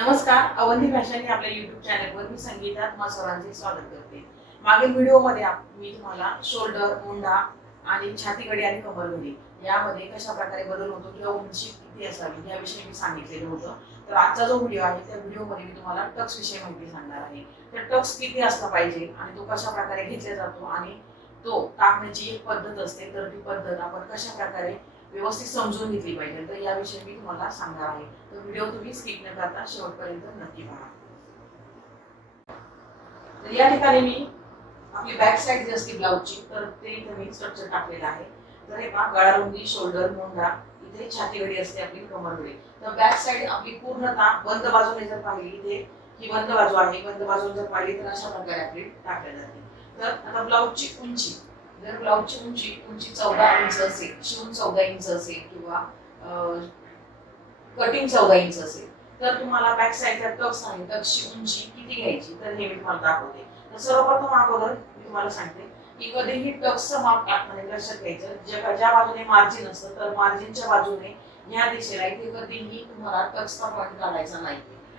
नमस्कार अवंती फॅशन या आपल्या युट्यूब चॅनलवर मी संगीता तुम्हा सर्वांचे स्वागत करते. मागील व्हिडिओमध्ये मी तुम्हाला शोल्डर मुंडा आणि छातीगडी आणि कमरगडी यामध्ये कशा प्रकारे बदल होतो किंवा उंची किती असावी याविषयी मी सांगितलेलं होतं. तर आजचा जो व्हिडिओ आहे त्या व्हिडिओमध्ये मी तुम्हाला टक्स विषयी माहिती सांगणार आहे. तर टक्स किती असला पाहिजे आणि तो कशा प्रकारे घेतला जातो आणि तो टाकण्याची एक पद्धत असते तर ती पद्धत आपण कशा प्रकारे व्यवस्थित समजून घेतली पाहिजे. तर याविषयी मी तुम्हाला सांगणार आहे. तर व्हिडिओ तुम्ही स्किप न करता शेवटपर्यंत नक्की पहा. तर या ठिकाणी मी आपली बॅक साईड जी असते ब्लाऊजची तर ते इथे मी स्ट्रक्चर टाकलेलं आहे. तर हे पहा गळा रुंदी शोल्डर मुंडा इथे छातीगडी असते आपली कमरगडी तर बॅक साईड आपली पूर्णतः बंद बाजूने जर पाहिली इथे ही बंद बाजू आहे. बंद बाजूने जर पाहिली तर अशा प्रकारे आपली टाकल्या जाते. तर आता ब्लाऊजची उंची. जर ब्लाऊजची उंची उंची चौदा इंच असेल शिवून चौदा इंच असेल किंवा कटिंग चौदा इंच असेल. तर तुम्हाला बॅक साईडचा टक्स आहे टक्सची उंची किती घ्यायची? तर हे मी तुम्हाला दाखवते. तर सर्वप्रथम अगोदर मी तुम्हाला सांगते की कधीही टक्सचं माप टाकताना लक्षात घ्यायचं. ज्या ज्या बाजूने मार्जिन असतं तर मार्जिनच्या बाजूने ह्या दिशेला इथे कधीही तुम्हाला टक्सचा पॉईंट काढायचा नाही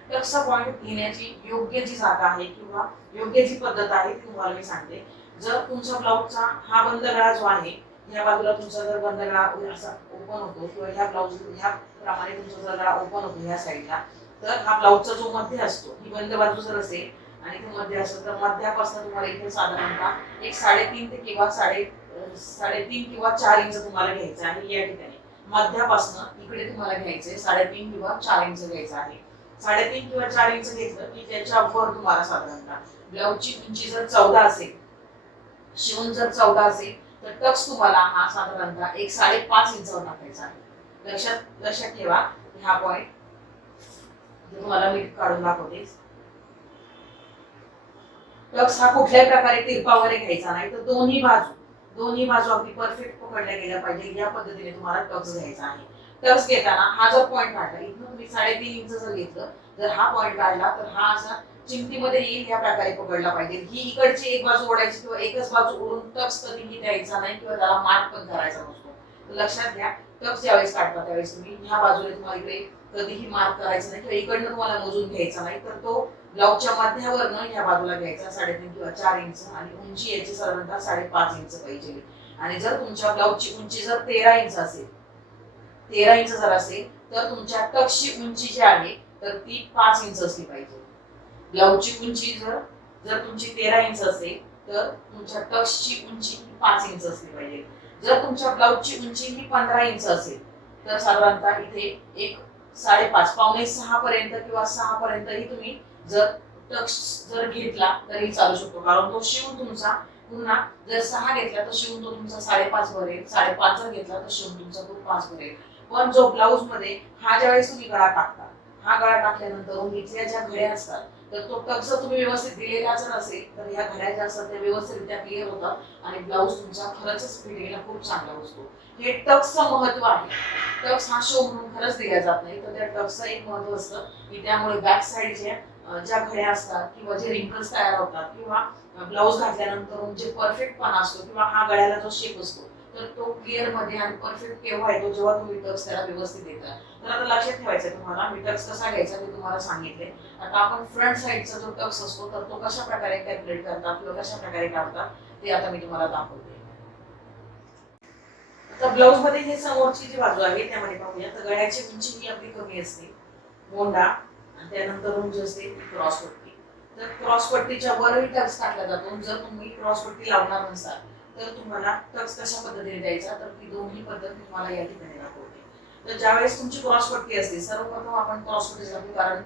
टक्सचा पॉईंट घेण्याची योग्य जी जागा आहे किंवा योग्य जी पद्धत आहे ती तुम्हाला मी सांगते. जर तुमचा ब्लाऊजचा हा बंद गळा जो आहे या बाजूला तुमचा जर बंद गळा असा ओपन होतो किंवा ह्या ब्लाऊज ह्या प्रमाणे तुमचा जर गळा ओपन होतो ह्या साईडला तर हा ब्लाऊजचा जो मध्य असतो ही बंद बाजू जर असेल आणि ते मध्य असेल तर मध्यापासून तुम्हाला इथे साधारणतः एक साडेतीन ते किंवा साडे साडेतीन किंवा चार इंच तुम्हाला घ्यायचं आहे या ठिकाणी. मध्यापासून इकडे तुम्हाला घ्यायचंय साडेतीन किंवा चार इंच घ्यायचं आहे. साडेतीन किंवा चार इंच घेतलं की त्याच्या वर तुम्हाला साधारणतः ब्लाऊजची उंची जर चौदा असेल शिवून जर चौदा असेल तर टक्स तुम्हाला हा साधारणतः एक साडेपाच इंचावर टाकायचा आहे. लक्षात लक्षात ठेवा हा पॉइंट तुम्हाला मी काढून दाखवते. टक्स हा कुठल्याही प्रकारे तिरपा वगैरे घ्यायचा नाही तर दोन्ही बाजू दोन्ही बाजू अगदी परफेक्ट पकडल्या गेल्या पाहिजे या पद्धतीने तुम्हाला टक्स घ्यायचा आहे. टक्स घेताना हा जर पॉईंट काढला इथून तुम्ही साडेतीन इंच जर घेतलं जर हा पॉईंट काढला तर हा असा चिमटीमध्ये येईल या प्रकारे पकडला पाहिजे. ही इकडची एक बाजू ओढायची किंवा एकच बाजू ओढून टक्स कधीही द्यायचा नाही किंवा त्याला मार्क पण करायचा नसतो. लक्षात घ्या टक्स ज्यावेळेस काढता त्यावेळेस तुम्ही ह्या बाजूने तुम्हाला इकडे कधीही मार्क करायचा नाही किंवा इकडनं तुम्हाला मोजून घ्यायचा नाही. तर तो ब्लाऊजच्या मध्यावरनं ह्या बाजूला घ्यायचा साडेतीन किंवा चार इंच आणि उंची याची साधारणतः साडेपाच इंच पाहिजे. आणि जर तुमच्या ब्लाऊजची उंची जर तेरा इंच असेल तेरा इंच जर असेल तर तुमच्या टक्सची उंची जी आहे तर ती पाच इंच असली पाहिजे. ब्लाऊजची उंची जर जर तुमची तेरा इंच असेल तर तुमच्या टक्सची उंची ही पाच इंच असली पाहिजे. जर तुमच्या ब्लाऊजची उंची ही पंधरा इंच असेल तर साधारणतः इथे एक साडेपाच पावणे सहा पर्यंत किंवा सहा पर्यंतही तुम्ही जर टक्स जर घेतला तरी चालू शकतो. कारण तो शिवून तुमचा पुन्हा जर सहा घेतला तर शिवून तो तुमचा साडेपाच भरेल. साडेपाच जर घेतला तर शिवून तुमचा तो पाच भरेल. पण जो ब्लाऊजमध्ये हा ज्यावेळेस तुम्ही गळा टाकता हा गळा टाकल्यानंतर इथल्या ज्या घड्या असतात तर तो कक्ष तुम्ही व्यवस्थित दिलेला जर असेल तर ह्या घड्या ज्या असतात त्या व्यवस्थितरित्या क्लिअर होतात आणि ब्लाऊज तुमचा खरंच फिटिंगला खूप चांगला बसतो. हे टक्सचं महत्त्व आहे. टक्स हा शो म्हणून खरंच दिला जात नाही तर त्या टक्सचं एक महत्त्व असतं की त्यामुळे बॅक साईडच्या ज्या घड्या असतात किंवा जे रिंकल्स तयार होतात किंवा ब्लाऊज घातल्यानंतर जे परफेक्टपणा असतो किंवा हा गळ्याला जो शेप असतो तर तो क्लिअरमध्ये आणि परफेक्ट केव्हा येतो जेव्हा तुम्ही टक्स त्याला व्यवस्थित देता. तर आता लक्षात ठेवायचं तुम्हाला मी टक्स कसा घ्यायचा ते तुम्हाला सांगितले. आता आपण फ्रंट साईडचा जो टक्स असतो तर तो कशा प्रकारे कॅल्क्युलेट करतात किंवा कशा प्रकारे काढतात ते आता मी तुम्हाला दाखवते. आता ब्लाऊजमध्ये जे समोरची जी बाजू आहे त्यामध्ये पाहूया. तर गळ्याची उंची ही आपली कमी असते. मोंडा आणि त्यानंतर उंची असते क्रॉस पट्टी. तर क्रॉसपट्टीच्या वरही टक्स टाकला जातो. जर तुम्ही क्रॉस पट्टी लावणार नसाल तर तुम्हाला टक्स कशा पद्धतीने द्यायचा तर ती दोन्ही पद्धत मी तुम्हाला या ठिकाणी दाखवते. तर ज्यावेळेस तुमची क्रॉस पट्टी असते सर्वप्रथम आपण क्रॉस पट्टी जातो कारण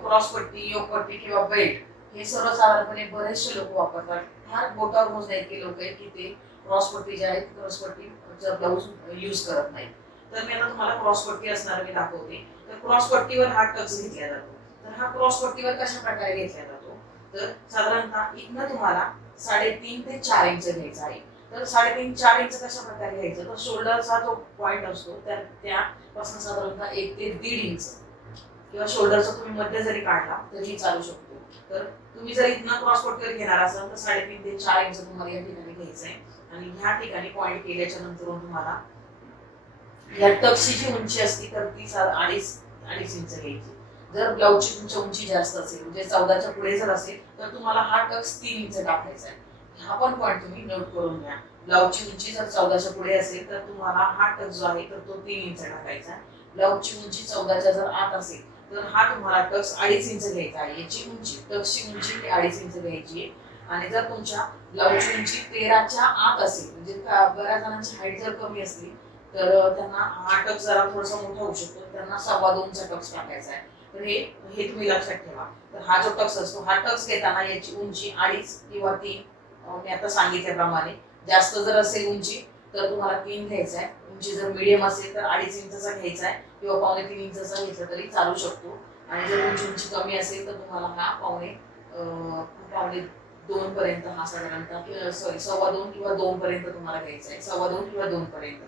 क्रॉस पट्टी योग पट्टी किंवा बेल्ट हे सर्वसाधारणपणे बरेचसे लोक वापरतात. फार बोटावर मोजण्या इतके लोक आहेत की ते क्रॉस पट्टी जे आहेत क्रॉस पट्टीचा ब्लाऊज यूज करत नाही तर मी आता तुम्हाला क्रॉस पट्टी असणार मी दाखवते. तर क्रॉस पट्टीवर हा टक्स घेतला जातो. तर हा क्रॉस पट्टीवर कशा प्रकारे घेतला जातो? तर साधारणतः इथनं तुम्हाला साडेतीन ते चार इंच घ्यायचं आहे. तर साडेतीन चार इंच कशा प्रकारे घ्यायचं? तर शोल्डरचा जो पॉईंट असतो त्या त्यापासून साधारणतः एक ते दीड इंच किंवा शोल्डरचा तुम्ही मध्य जरी काढला तरी चालू शकतो. तर तुम्ही जर इथनं क्रॉसपोर्ट पट्टीवर घेणार असाल तर साडेतीन ते चार इंच तुम्हाला या ठिकाणी घ्यायचं आहे आणि ह्या ठिकाणी पॉईंट केल्याच्यानंतर तुम्हाला या टक्सची जी उंची असती तर ती सा- अडीच अडीच इंच घ्यायची. जर ब्लाऊजची तुमची उंची जास्त असेल म्हणजे चौदाच्या पुढे जर असेल तर तुम्हाला हा टक्स तीन इंच टाकायचा आहे. हा पण पॉईंट तुम्ही नोट करून घ्या. ब्लाऊजची उंची जर चौदाच्या पुढे असेल तर तुम्हाला हा टक्स जो आहे तर तो तीन इंच टाकायचा आहे. ब्लाऊजची उंची चौदाच्या जर आत असेल तर हा तुम्हाला टक्स अडीच इंच घ्यायचा आहे. याची उंची टक्सची उंची अडीच इंच घ्यायची आहे. आणि जर तुमच्या ब्लाऊजची उंची तेराच्या आत असेल म्हणजे बऱ्याच जणांची हाईट जर कमी असली तर त्यांना हा टक्स जरा थोडासा मोठा होऊ शकतो. त्यांना सव्वा दोनचा टक्स टाकायचा आहे. तर हे हे तुम्ही लक्षात ठेवा. तर हा जो टक्स असतो हा टक्स घेताना याची उंची अडीच किंवा तीन मी आता सांगितल्याप्रमाणे जास्त जर असेल उंची तर तुम्हाला तीन घ्यायचा आहे उंची जर मिडियम असेल तर अडीच इंचाचा घ्यायचा आहे किंवा पावणे तीन इंचाचा घेतला तरी चालू शकतो. आणि जर उंची उंची कमी असेल तर तुम्हाला हा पावणे पावणे दोन पर्यंत हा साधारणतः सॉरी सव्वा दोन किंवा दोन पर्यंत तुम्हाला घ्यायचा आहे सव्वा दोन किंवा दोन पर्यंत.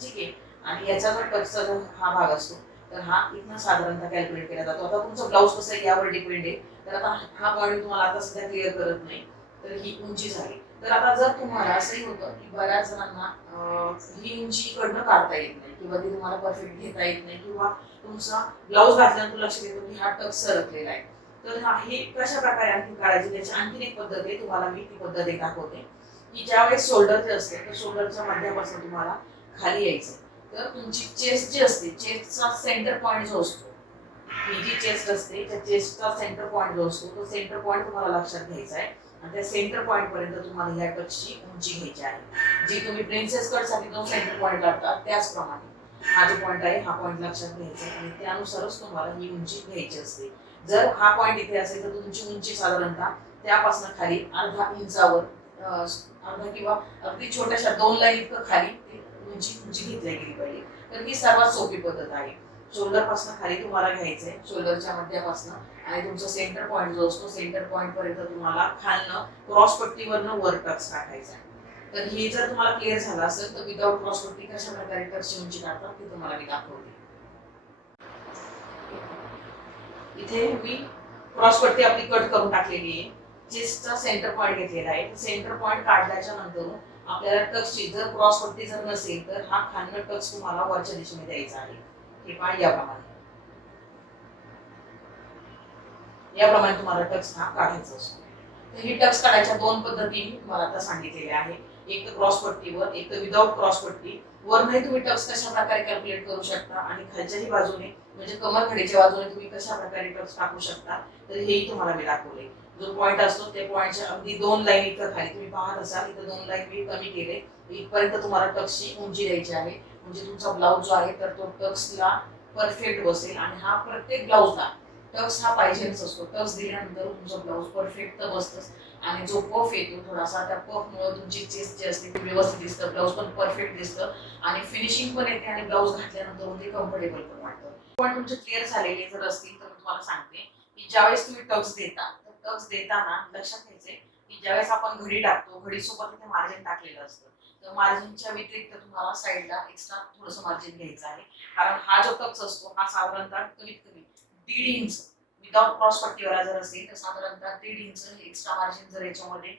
ठीक आहे? आणि याचा जो टचचा जो हा भाग असतो तर हा इथनं साधारणतः कॅल्क्युलेट केला जातो. आता तुमचं ब्लाऊज कसं आहे यावर डिपेंड आहे. तर आता हा पॉईंट तुम्हाला आता सध्या क्लिअर करत नाही. तर ही उंची झाली. तर आता जर तुम्हाला असंही होतं की बऱ्याच जणांना ही उंची कडनं काढता येत नाही किंवा ती तुम्हाला परफेक्ट घेता येत नाही किंवा तुमचा ब्लाऊज घातल्यानंतर लक्ष देतो की हा टक सरकलेला आहे. तर हा हे कशा प्रकारे आणखी काढायची? त्याची आणखीन एक पद्धत आहे. तुम्हाला मी ती पद्धत एक दाखवते. की ज्यावेळेस शोल्डरचे असते तर शोल्डरच्या मध्यापासून तुम्हाला खाली यायचं. तर तुमची चेस्ट जी असते चेस्टचा सेंटर पॉईंट जो असतो ही जी चेस्ट असते त्या चेस्टचा सेंटर पॉईंट जो असतो तो सेंटर पॉईंट तुम्हाला लक्षात घ्यायचा आहे. आणि त्या सेंटर पॉईंट पर्यंत तुम्हाला ह्या कटची उंची घ्यायची आहे. जी तुम्ही प्रिन्सेस कटसाठी सेंटर पॉईंट लागतात त्याचप्रमाणे. हा जो पॉईंट आहे हा पॉईंट लक्षात घ्यायचा आहे. आणि त्यानुसारच तुम्हाला ही उंची घ्यायची असते. जर हा पॉईंट इथे असेल तर तुमची उंची साधारणतः त्यापासून खाली अर्धा इंचावर अर्धा किंवा अगदी छोट्याशा दोन लाईन इतकं खाली उंची उंची घेतली गेली पाहिजे तर ही सर्वात सोपी पद्धत आहे. शोल्डरपासून खाली तुम्हाला घ्यायचंय. शोल्डरच्या मध्यापासून. आणि तुमचा सेंटर पॉईंट जो असतो सेंटर पॉईंट पर्यंत तुम्हाला खालनं क्रॉस पट्टीवरनं वर टक्स टाकायचा आहे तर हे जर तुम्हाला क्लिअर झालं असेल तर विदाउट क्रॉस पट्टी कशा प्रकारे टक्सची उंची काढतात ते तुम्हाला मी दाखवते. इथे मी क्रॉस पट्टी आपली कट करून टाकलेली आहे. चेस्टचा सेंटर पॉईंट घेतलेला आहे. सेंटर पॉईंट काढल्याच्या नंतर आपल्याला टक्सची जर क्रॉस पट्टी जर नसेल तर हा खालनं टक्स तुम्हाला वरच्या दिशेने द्यायचा आहे. हे पहा याप्रमाणे. याप्रमाणे तुम्हाला टक्स हा काढायचा असतो. तर ही टक्स काढायच्या दोन पद्धती मी तुम्हाला आता सांगितलेल्या आहे एक तर क्रॉस पट्टीवर एक तर विदाउट क्रॉस पट्टी वरनही तुम्ही टक्स कशा प्रकारे कॅल्क्युलेट करू शकता आणि खालच्याही बाजूने म्हणजे कमरखडीच्या बाजूने तुम्ही कशा प्रकारे टक्स टाकू शकता तर हेही तुम्हाला मी दाखवले जो पॉईंट असतो ते पॉईंटच्या अगदी दोन लाईन इतकं खाली. तुम्ही पाहत असाल इथं दोन लाईन मी कमी केले. इथपर्यंत तुम्हाला टक्सची उंची द्यायची आहे. म्हणजे तुमचा ब्लाऊज जो आहे तर तो टक्सला परफेक्ट बसेल. आणि हा प्रत्येक ब्लाऊजला टक्स हा पाहिजेच असतो. टक्स दिल्यानंतर तुमचं ब्लाऊज परफेक्ट तर बसतंच. आणि जो पफ येतो थोडासा त्या पफ मुळे तुमची चेस्ट जी असते ती व्यवस्थित दिसतं. ब्लाऊज पण परफेक्ट दिसतं. आणि फिनिशिंग पण येते आणि ब्लाऊज घातल्यानंतर ते कम्फर्टेबल पण वाटतं. पण तुमचे क्लिअर झालेले जर असतील तर मी तुम्हाला सांगते की ज्यावेळेस तुम्ही टक्स देता टक्स देताना लक्षात घ्यायचे की ज्यावेळेस आपण घडी टाकतो घडी सोबत इथे मार्जिन टाकलेलं असतं. तर मार्जिनच्या व्यतिरिक्त तुम्हाला साईडला एक्स्ट्रा थोडंसं मार्जिन घ्यायचं आहे. कारण हा जो टक्स असतो हा साधारणतः कमीत कमी दीड इंच विदाउट क्रॉस पट्टीवाला जर असेल तर साधारणतः दीड इंच एक्स्ट्रा मार्जिन जर याच्यामध्ये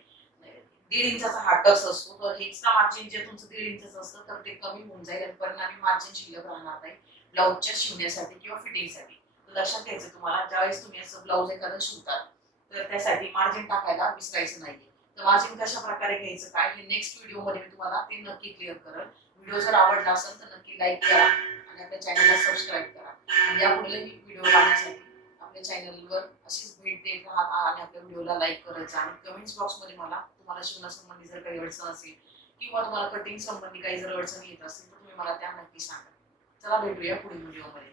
दीड इंचाचा हा टक्स असतो तर एक्स्ट्रा मार्जिन जे तुमचं दीड इंचाचं असतं तर ते कमी होऊन जाईल आणि परिणामी मार्जिन शिल्लक राहणार नाही. ब्लाऊजच्या शिवण्यासाठी किंवा फिटिंगसाठी लक्षात घ्यायचं तुम्हाला ज्यावेळेस तुम्ही असं ब्लाऊज एखादं शिवतात तर त्यासाठी मार्जिन टाकायला विसरायचं नाही तर मार्जिन कशा प्रकारे घ्यायचं काय हे नेक्स्ट व्हिडिओमध्ये मी तुम्हाला ते नक्की क्लिअर करेल. व्हिडिओ जर आवडला असेल तर नक्की लाईक करा आणि आपल्या चॅनलला सबस्क्राईब करा. आणि यापुढे मी व्हिडिओ पाहण्यासाठी आपल्या चॅनलवर अशीच भेट देत राहा आणि आपल्या व्हिडिओला लाईक करायचं आणि कमेंट्स बॉक्समध्ये मला तुम्हाला शिवणासंबंधी जर काही अडचण असेल किंवा तुम्हाला कटिंग संबंधी काही जर अडचणी येत असतील तर तुम्ही मला त्या नक्की सांगा. चला भेटूया पुढील व्हिडिओमध्ये